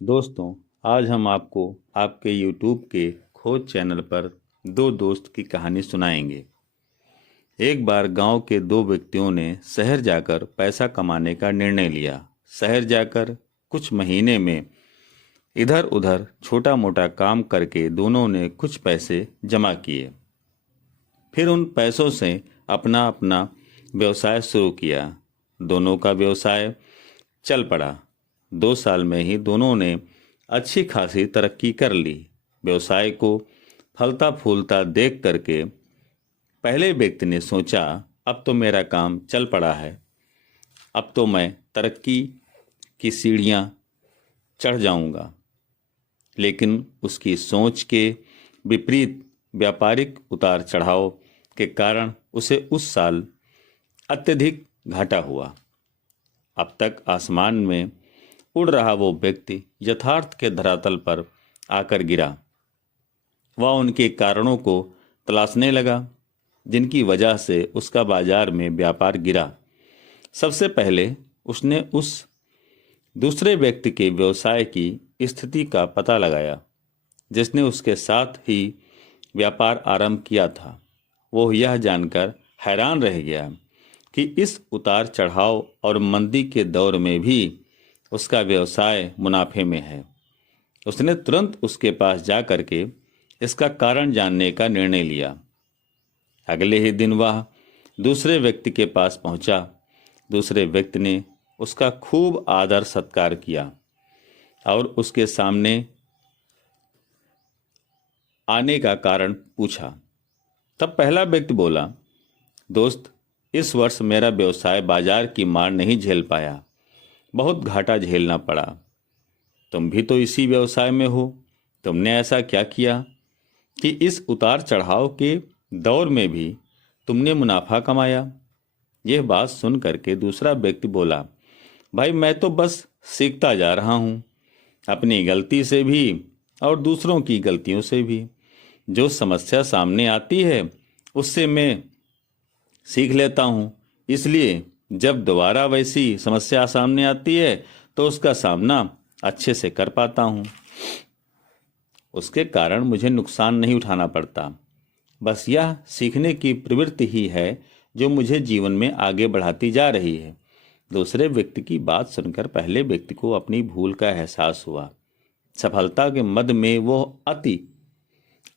दोस्तों, आज हम आपको आपके YouTube के खोज चैनल पर दो दोस्त की कहानी सुनाएंगे। एक बार गांव के दो व्यक्तियों ने शहर जाकर पैसा कमाने का निर्णय लिया। शहर जाकर कुछ महीने में इधर उधर छोटा मोटा काम करके दोनों ने कुछ पैसे जमा किए। फिर उन पैसों से अपना अपना व्यवसाय शुरू किया। दोनों का व्यवसाय चल पड़ा। 2 साल में ही दोनों ने अच्छी खासी तरक्की कर ली। व्यवसाय को फलता फूलता देख करके पहले व्यक्ति ने सोचा, अब तो मेरा काम चल पड़ा है, अब तो मैं तरक्की की सीढ़ियां चढ़ जाऊंगा। लेकिन उसकी सोच के विपरीत व्यापारिक उतार चढ़ाव के कारण उसे उस साल अत्यधिक घाटा हुआ। अब तक आसमान में उड़ रहा वो व्यक्ति यथार्थ के धरातल पर आकर गिरा। वह उनके कारणों को तलाशने लगा जिनकी वजह से उसका बाजार में व्यापार गिरा। सबसे पहले उसने उस दूसरे व्यक्ति के व्यवसाय की स्थिति का पता लगाया जिसने उसके साथ ही व्यापार आरंभ किया था। वो यह जानकर हैरान रह गया कि इस उतार चढ़ाव और मंदी के दौर में भी उसका व्यवसाय मुनाफे में है। उसने तुरंत उसके पास जा करके इसका कारण जानने का निर्णय लिया। अगले ही दिन वह दूसरे व्यक्ति के पास पहुंचा। दूसरे व्यक्ति ने उसका खूब आदर सत्कार किया और उसके सामने आने का कारण पूछा। तब पहला व्यक्ति बोला, दोस्त, इस वर्ष मेरा व्यवसाय बाजार की मार नहीं झेल पाया, बहुत घाटा झेलना पड़ा। तुम भी तो इसी व्यवसाय में हो, तुमने ऐसा क्या किया कि इस उतार चढ़ाव के दौर में भी तुमने मुनाफा कमाया? यह बात सुन करके दूसरा व्यक्ति बोला, भाई मैं तो बस सीखता जा रहा हूँ, अपनी गलती से भी और दूसरों की गलतियों से भी। जो समस्या सामने आती है उससे मैं सीख लेता हूँ, इसलिए जब दोबारा वैसी समस्या सामने आती है तो उसका सामना अच्छे से कर पाता हूँ। उसके कारण मुझे नुकसान नहीं उठाना पड़ता। बस यह सीखने की प्रवृत्ति ही है जो मुझे जीवन में आगे बढ़ाती जा रही है। दूसरे व्यक्ति की बात सुनकर पहले व्यक्ति को अपनी भूल का एहसास हुआ। सफलता के मद में वो अति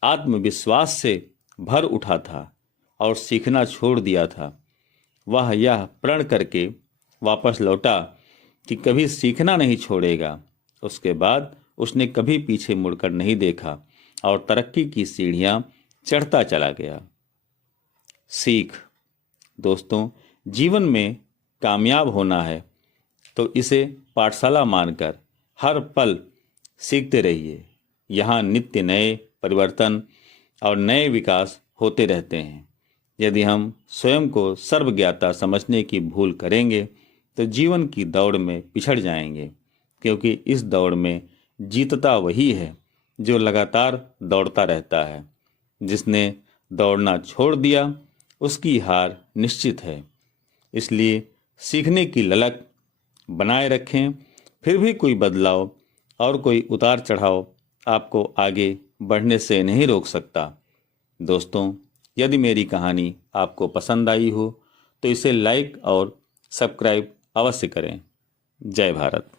आत्मविश्वास से भर उठा था और सीखना छोड़ दिया था। वह यह प्रण करके वापस लौटा कि कभी सीखना नहीं छोड़ेगा। उसके बाद उसने कभी पीछे मुड़कर नहीं देखा और तरक्की की सीढ़ियां चढ़ता चला गया। सीख। दोस्तों, जीवन में कामयाब होना है तो इसे पाठशाला मानकर हर पल सीखते रहिए। यहाँ नित्य नए परिवर्तन और नए विकास होते रहते हैं। यदि हम स्वयं को सर्वज्ञाता समझने की भूल करेंगे तो जीवन की दौड़ में पिछड़ जाएंगे, क्योंकि इस दौड़ में जीतता वही है जो लगातार दौड़ता रहता है। जिसने दौड़ना छोड़ दिया उसकी हार निश्चित है। इसलिए सीखने की ललक बनाए रखें। फिर भी कोई बदलाव और कोई उतार चढ़ाव आपको आगे बढ़ने से नहीं रोक सकता। दोस्तों, यदि मेरी कहानी आपको पसंद आई हो तो इसे लाइक और सब्सक्राइब अवश्य करें। जय भारत।